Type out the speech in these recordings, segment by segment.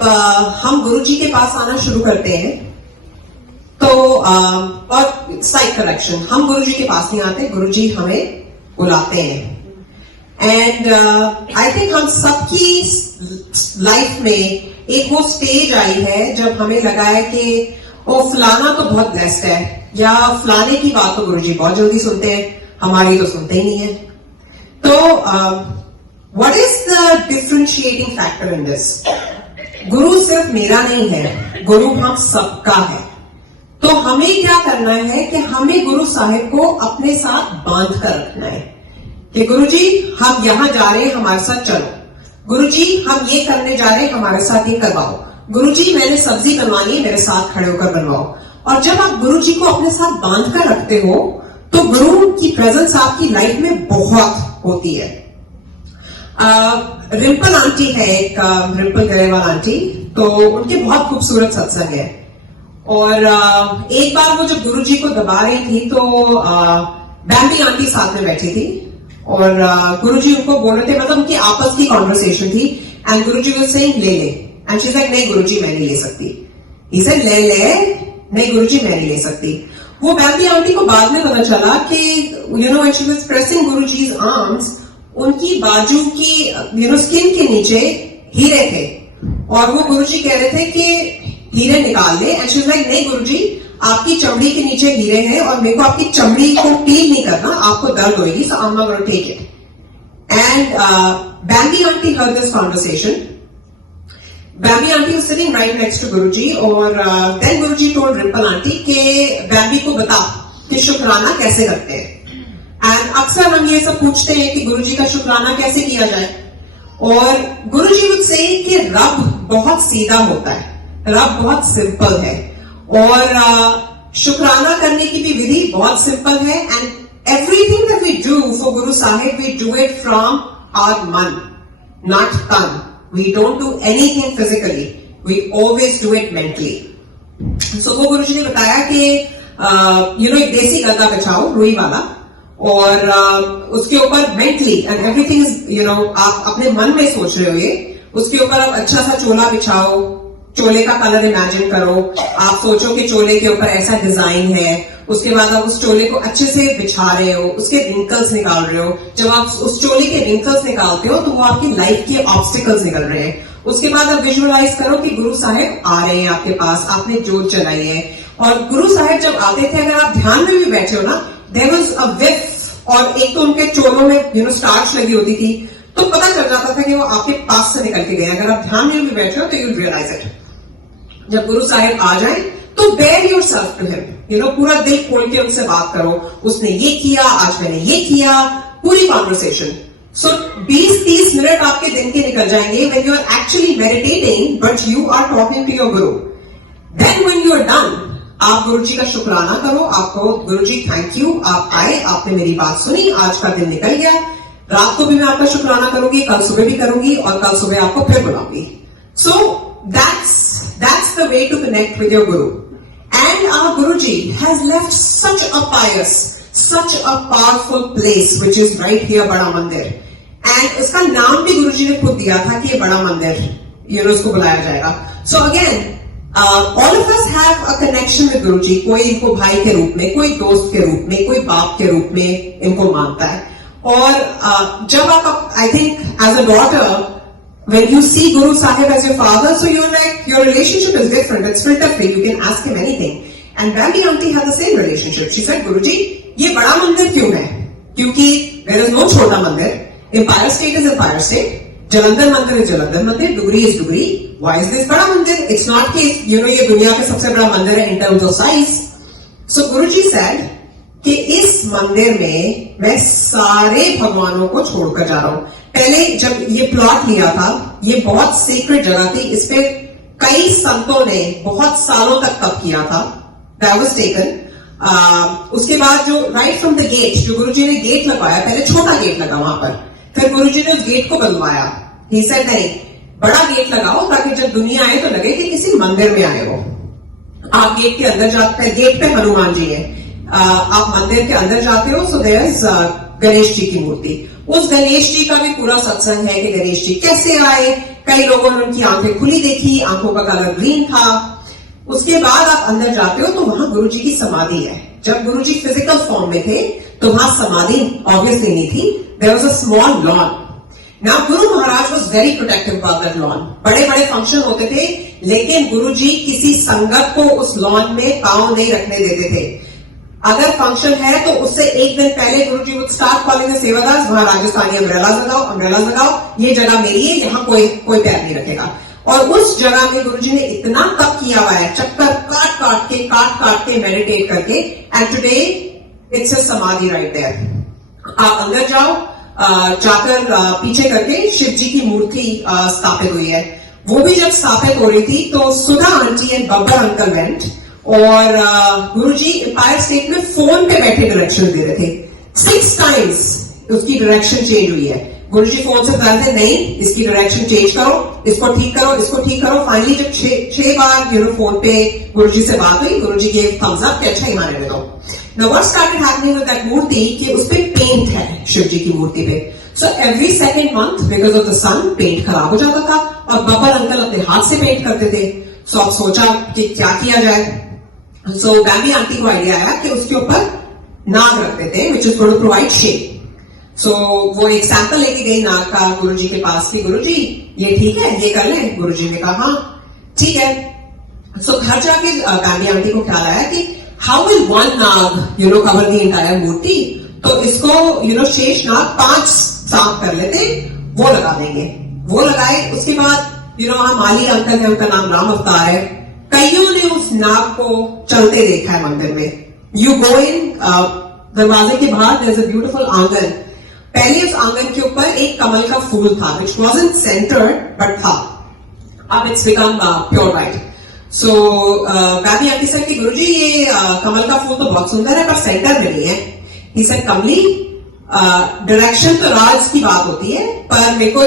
जब हम गुरुजी के पास आना शुरू करते हैं तो और साइड करेक्शन, हम गुरुजी के पास नहीं आते, गुरुजी हमें बुलाते हैं। एंड आई थिंक हम सबकी लाइफ में एक वो स्टेज आई है जब हमें लगा है कि ओ फलाना तो बहुत ब्लेस्ड है, या फलाने की बात तो गुरुजी बहुत जल्दी सुनते हैं, हमारी तो सुनते ही नहीं है। तो what is the differentiating factor in this? गुरु सिर्फ मेरा नहीं है, गुरु हम सबका है। तो हमें क्या करना है कि हमें गुरु साहिब को अपने साथ बांध कर रखना है कि गुरुजी हम यहां जा रहे हैं, हमारे साथ चलो। गुरुजी हम ये करने जा रहे हैं, हमारे साथ ये करवाओ। गुरुजी मैंने सब्जी बनवानी है, मेरे साथ खड़े होकर बनवाओ। और जब आप गुरुजी को अपने साथ बांध कर रखते हो तो गुरु की प्रेजेंस आपकी लाइफ में बहुत होती है। रिंपल आंटी है एक, रिंपल गरेवाल आंटी, तो उनके बहुत खूबसूरत सत्संग है। और एक बार वो जब गुरुजी को दबा रही थी तो बैम्बी आंटी साथ में बैठी थी और गुरुजी उनको बोल रहे थे, मतलब उनकी आपस की कॉन्वर्सेशन थी। एंड गुरुजी वाज सेइंग ले ले, एंड शी इज लाइक नहीं गुरुजी मैं नहीं ले सकती। ही सेड ले ले, नहीं गुरुजी मैं नहीं ले सकती। वो बैम्बी आंटी को बाद में पता चला कि you know when she was pressing Guruji's arms, उनकी बाजू की स्किन के नीचे हीरे थे और वो गुरुजी कह रहे थे कि हीरे निकाल ले। एंड शी वाज लाइक नहीं गुरुजी आपकी चमड़ी के नीचे हीरे हैं और मेरे को आपकी चमड़ी को पील नहीं करना, आपको दर्द होगी, so I am not going to take it. And Bambi aunty heard this conversation. Bambi aunty was sitting right next to Guruji और then Guruji told Rimple aunty कि बैम्बी को बता कि शुक्राना कैसे करते हैं। एंड अक्सर हम ये सब पूछते हैं कि गुरुजी का शुक्राना कैसे किया जाए, और गुरुजी वुड से कि रब बहुत सीधा होता है, रब बहुत सिंपल है, और शुक्राना करने की भी विधि बहुत सिंपल है। And everything that we do for Guru Sahib, we do it from our mann, not tongue. We don't do anything physically, we always do it mentally. So वो गुरुजी ने बताया कि एक देसी गद्दा बिछाओ रुई वाला, और उसके ऊपर मेंटली एंड एवरीथिंग इज आप अपने मन में सोच रहे हो ये, उसके ऊपर आप अच्छा सा चोला बिछाओ, चोले का कलर इमेजिन करो, आप सोचो कि चोले के ऊपर ऐसा डिजाइन है, उसके बाद आप उस चोले को अच्छे से बिछा रहे हो, उसके रिंकल्स निकाल रहे हो। जब आप उस चोले के रिंकल्स निकालते हो तो वो आपकी लाइफ के ऑब्स्टिकल्स निकल रहे हैं। उसके बाद आप विजुअलाइज करो कि गुरु साहिब आ रहे हैं आपके पास, आपने जोत जलाई है। और गुरु साहिब जब आते थे, अगर आप ध्यान में भी बैठे हो ना, देयर वाज अ विफ, और एक तो उनके चोलों में स्टार्च लगी होती थी, तो पता चल जाता था कि वो आपके पास से निकल के गए। अगर आप ध्यान में भी बैठे हो तो यू रियलाइज इट। जब गुरु साहिब आ जाए तो बेयर योरसेल्फ टू हिम, पूरा दिल खोल के उनसे बात करो, उसने ये किया, आज मैंने ये किया, पूरी कॉन्वर्सेशन। सो 20-30 मिनट आपके दिन के निकल जाएंगे when you are actually meditating but you are talking to your guru. Then when you are done, आप गुरुजी का शुक्राना करो, आपको गुरुजी थैंक यू, आप आए, आपने मेरी बात सुनी, आज का दिन निकल गया। रात को भी मैं आपका शुक्राना करूंगी, कल सुबह भी करूंगी, और कल सुबह आपको फिर बुलाऊंगी। सो that's the way to connect with your guru. And our Guruji has left such a pious, such a powerful place which is right here, Bada Mandir. And उसका नाम भी गुरुजी ने खुद दिया था कि ये बड़ा मंदिर उसको बुलाया जाएगा। So again, all of us have a connection with Guruji. कोई इनको भाई के रूप में, कोई दोस्त के रूप में, कोई बाप के रूप में इनको मानता है। और जब आप, I think as a daughter, when you see Guru Sahib as your father, so you're like, your relationship is different, it's filter free, you can ask him anything. And Gandhi auntie had the same relationship. She said, Guruji, ये बड़ा मंदिर क्यों है? क्योंकि there is no छोटा मंदिर, Empire State is Empire State, Jalandhar मंदिर is Jalandhar मंदिर, Dugri is Dugri. Why is this बड़ा मंदिर? It's not कि ये दुनिया का सबसे बड़ा मंदिर है in terms of size. So Guruji said कि इस मंदिर में मैं सारे भगवानों को छोड़कर जा रहा हूं। पहले जब ये प्लॉट लिया था, ये बहुत सीक्रेट जगह थी, इस पे कई संतों ने बहुत सालों तक तप किया था। That was taken. उसके बाद जो राइट फ्रॉम द गेट, जो गुरुजी ने गेट लगवाया, पहले छोटा गेट लगा वहां पर, फिर गुरुजी ने उस गेट को बनवाया। ही सेड नहीं, बड़ा गेट लगाओ ताकि जब दुनिया आए तो लगे कि किसी मंदिर में आए हो। आप गेट के अंदर जाते हैं, गेट पे हनुमान जी है, आप मंदिर के अंदर जाते हो, so there is Ganesh ji की मूर्ति। उस गणेश जी का भी पूरा सत्संग है कि गणेश जी कैसे आए, कई लोगों ने उनकी आंखें खुली देखी, आंखों का कलर ग्रीन था। उसके बाद आप अंदर जाते हो तो वहां गुरुजी की समाधि है। जब गुरुजी फिजिकल फॉर्म में थे तो वहां समाधि ऑब्वियसली नहीं थी। There was a small lawn. Now Guru Maharaj was very protective about that lawn. बड़े बड़े फंक्शन होते थे, लेकिन गुरुजी किसी संगत को उस लॉन में पांव नहीं रखने देते थे। अगर फंक्शन है तो उससे एक दिन पहले गुरुजी would start calling the Sevadas, वहां राजस्थानी अम्ब्रेला लगाओ, ये जगह मेरी है, यहां कोई पैर नहीं रखेगा। और उस जगह में गुरुजी ने इतना तप किया हुआ है, चक्कर काट काट के मेडिटेट करके, एंड टुडे इट्स अ समाधि राइट देयर। आप अंदर जाओ, जाकर पीछे करके शिव जी की मूर्ति स्थापित हुई है। वो भी जब स्थापित हो रही थी तो Sudha aunty and Babbar uncle went, और गुरुजी एम्पायर स्टेट में फोन पे बैठे डायरेक्शन दे रहे थे। 6 टाइम्स उसकी डायरेक्शन चेंज हुई है। गुरुजी फोन से बता रहे थे, नहीं इसकी डायरेक्शन चेंज करो, इसको ठीक करो, इसको ठीक करो। फाइनली जब 6 बार फोन पे गुरुजी से बात हुई, गुरुजी के थम्स अप कि अच्छा ही माने दो। Now what started happening with that मूर्ति कि उस पे पेंट है शिव जी की मूर्ति पे। So every second month because of the sun paint खराब हो जाता था, और बब्बर अंकल अपने हाथ से पेंट करते थे। So अब सोचा कि क्या किया जाए। So बैम्बी आंटी को आइडिया आया कि उसके ऊपर नाग रखते थे, which is going to provide shade. So वो एक सैंपल लेके गई नाग का गुरुजी के पास कि गुरुजी ये ठीक है, ये कर लें। गुरुजी ने कहा हाँ ठीक है। So घर जाके बैम्बी आंटी को ख्याल आया कि how will one naag cover the entire murti, तो इसको शेष नाग 5 सांप कर लेते, वो लगा देंगे। वो लगाए। उसके बाद माली अंकल है, उनका नाम राम अवतार है। कईयों ने उस नाग को चलते देखा है मंदिर में। यू गो इन, दरवाजे के बाहर देयर इज अ ब्यूटीफुल आंगन। पहले उस आंगन के ऊपर एक कमल का फूल था, विच वाज़न्ट सेंटर्ड बट था। अब it's become pure white. So Bambi aunty sir की गुरुजी ये कमल का फूल तो बहुत सुंदर है पर सेंटर में नहीं है। ही सर कमली, डायरेक्शन तो राज की बात होती है, पर मेरे को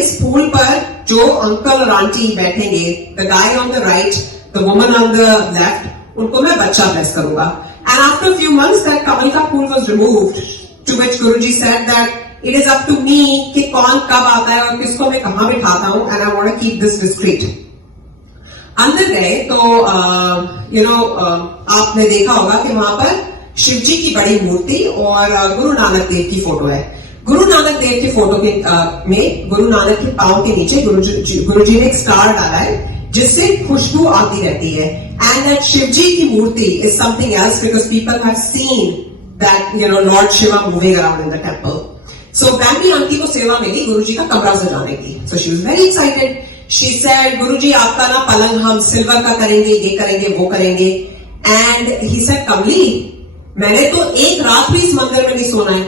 इस फूल पर जो अंकल और आंटी बैठेंगे, the guy on the right, the woman on the left, उनको मैं बच्चा ब्लेस करूंगा। And after few months that कमल का फूल was removed, to which Guruji said that it is up to me कि कौन कब आता है और किसको मैं कहां बिठाता हूं, and I want to keep this discreet. अंदर गए तो आपने देखा होगा कि वहां पर शिव जी की बड़ी मूर्ति और गुरु नानक देव की फोटो है। गुरु नानक देव की फोटो के में गुरु नानक के पांव के नीचे गुरुजी ने एक स्टार डाला है जिससे खुशबू आती रहती है। एंड दैट शिव जी की मूर्ति is something else because people have seen that Lord Shiva moving around in the temple. So Bambi aunty को सेवा मिली गुरुजी का कमरा सजाने की। So she was very excited. She said Guruji आपका ना पलंग हम सिल्वर का करेंगे, ये करेंगे, वो करेंगे। एंड ही सेड कमली, मैंने तो एक रात भी इस मंदिर में नहीं सोना है,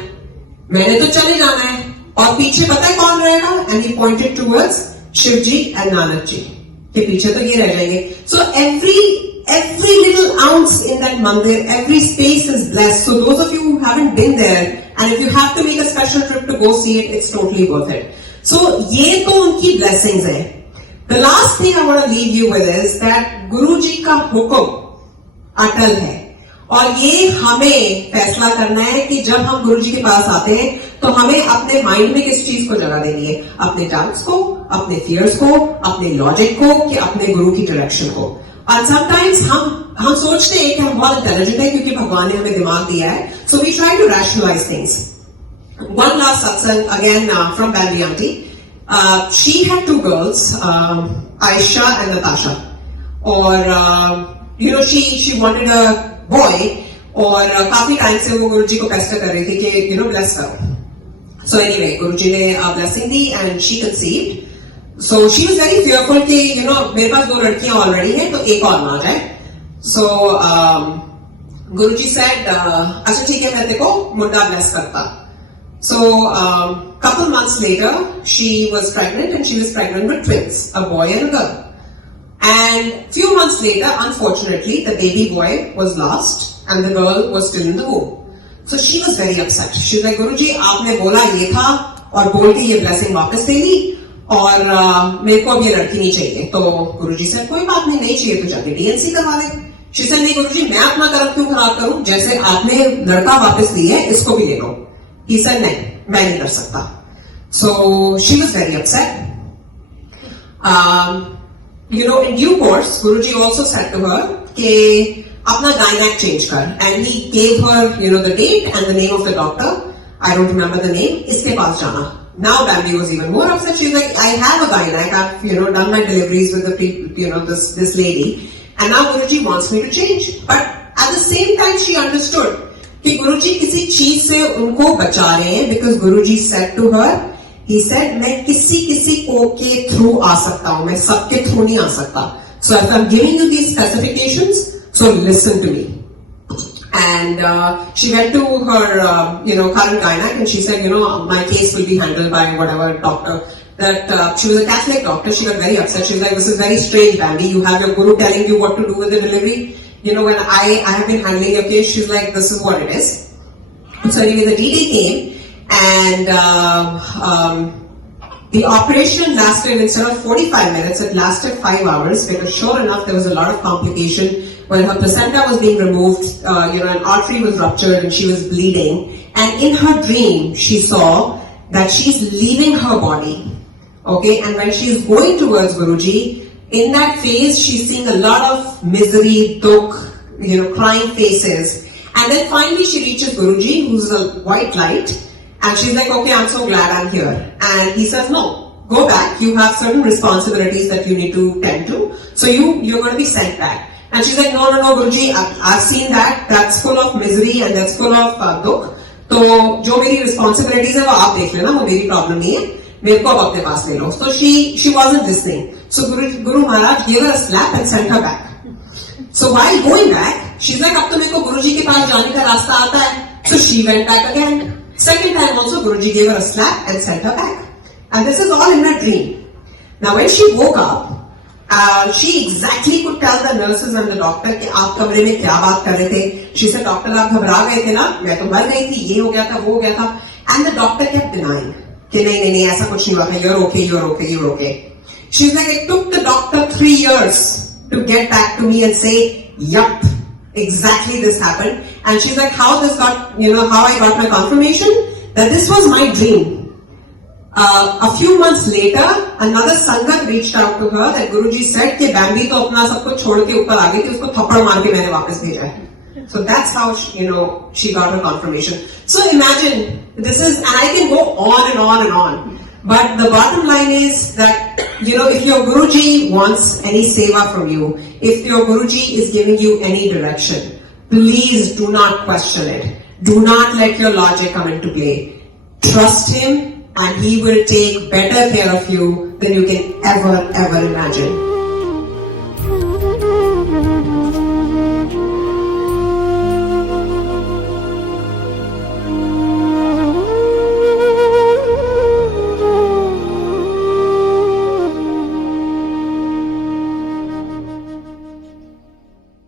मैंने तो चले जाना है। और पीछे पता है कौन रहेगा? And he pointed towards Shiv ji and Nanak ji के पीछे तो ये रह जाएंगे। सो every little ounce in that mandir, every space is blessed. So those of you who haven't been there, and if you have to make a special trip to go see it, it's totally worth it. So ये तो उनकी blessings है। The last thing I want to leave you with is that गुरु जी का हुक्म अटल है, और ये हमें फैसला करना है कि जब हम गुरु जी के पास आते हैं तो हमें अपने माइंड में किस चीज को जगह देनी है, अपने डाउट्स को, अपने फियर्स को, अपने लॉजिक को, कि अपने गुरु की डायरेक्शन को। और समटाइम्स हम सोचते हैं कि हम बहुत इंटेलिजेंट है क्योंकि भगवान ने हमें दिमाग दिया है, so we try to rationalise things. One last satsang again from Bambi aunty. She had 2 girls, Ayesha and Natasha, और शी वांटेड अ बॉय, और काफी टाइम से वो गुरुजी को पेस्टर कर रही थी कि ब्लेस करो। सो एनीवे गुरुजी ने blessing the and she conceived. So she was very fearful कि मेरे पास 2 लड़कियां ऑलरेडी हैं तो एक और ना आ जाए। सो गुरुजी सेड अच्छा ठीक है, मैं तेरे को मुंडा ब्लेस करता। So couple months later she was pregnant, and she was pregnant with twins, a boy and a girl. And few months later, unfortunately, the baby boy was lost and the girl was still in the womb. So she was very upset. She was like, Guruji, आपने बोला ये था और बोल के ये blessing वापस दे दी, और मेरे को अब ये लड़की नहीं चाहिए। तो गुरुजी से कोई बात नहीं चाहिए तो जाके DNC करवा ले। She said, नहीं गुरुजी, मैं अपना कर्म क्यों खराब करूं, जैसे आपने लड़का वापस दी है इसको भी ले लो। He said, नहीं, मैं नहीं कर सकता। So she was very upset. in due course, Guruji also said to her, "Ke apna gynac change kar," and he gave her, the date and the name of the doctor. I don't remember the name. Iske paas jana. Now Bambi was even more upset. She's like, "I have a gynac. I've done my deliveries with the people, this lady, and now Guruji wants me to change." But at the same time, she understood कि गुरुजी किसी चीज से उनको बचा रहे हैं, because Guruji said to her, he said, मैं किसी को के थ्रू आ सकता हूं, मैं सबके थ्रू नहीं आ सकता. So if I'm giving you these specifications, so listen to me. And she went to her, current gynac, and she said, my case will be handled by whatever doctor. That she was a Catholic doctor. She got very upset. She was like, "This is very strange, Bambi. You have your guru telling you what to do with the delivery. When I have been handling your case," she's like, "This is what it is." So anyway, the DD came, and the operation lasted, instead of 45 minutes, it lasted 5 hours, because sure enough, there was a lot of complication. When her placenta was being removed, an artery was ruptured and she was bleeding. And in her dream, she saw that she's leaving her body. Okay, and when she's going towards Guruji, in that phase, she's seeing a lot of misery, dukh, crying faces. And then finally she reaches Guruji, who's a white light, and she's like, "Okay, I'm so glad I'm here." And he says, "No, go back. You have certain responsibilities that you need to tend to. So you're going to be sent back." And she's like, No, Guruji, I've seen that. That's full of misery and that's full of dukh. तो जो मेरी responsibilities है वो आप देख लेना, वो मेरी problem नहीं है, मेरे को अब अपने पास ले लो. So she wasn't listening. So Guru Maharaj gave her a slap and sent her back. So while going back, she's like, अब तो मेरे को गुरुजी के पास जाने का रास्ता आता है. So she went back again. Second time also, Guruji gave her a slap and sent her back. And this is all in her dream. Now when she woke up, she exactly could tell the nurses and the doctor कि आप कमरे में क्या बात कर रहे थे. She said, "Doctor, आप घबरा गए थे ना, मैं तो मर गई थी, ये हो गया था, वो हो गया था." And the doctor kept denying कि नहीं, ऐसा कुछ नहीं हुआ था, you're okay. She's like, it took the doctor 3 years to get back to me and say, "Yup, exactly this happened." And she's like, how I got my confirmation that this was my dream. A few months later, another sangat reached out to her that Guruji said कि Bambi तो अपना सब कुछ छोड़ के ऊपर आ गई थी, उसको थप्पड़ मार के मैंने वापस भेजा है. So that's how she got her confirmation. So imagine this is, and I can go on and on and on. But the bottom line is that if your Guruji wants any seva from you, if your Guruji is giving you any direction, please do not question it. Do not let your logic come into play. Trust him, and he will take better care of you than you can ever imagine.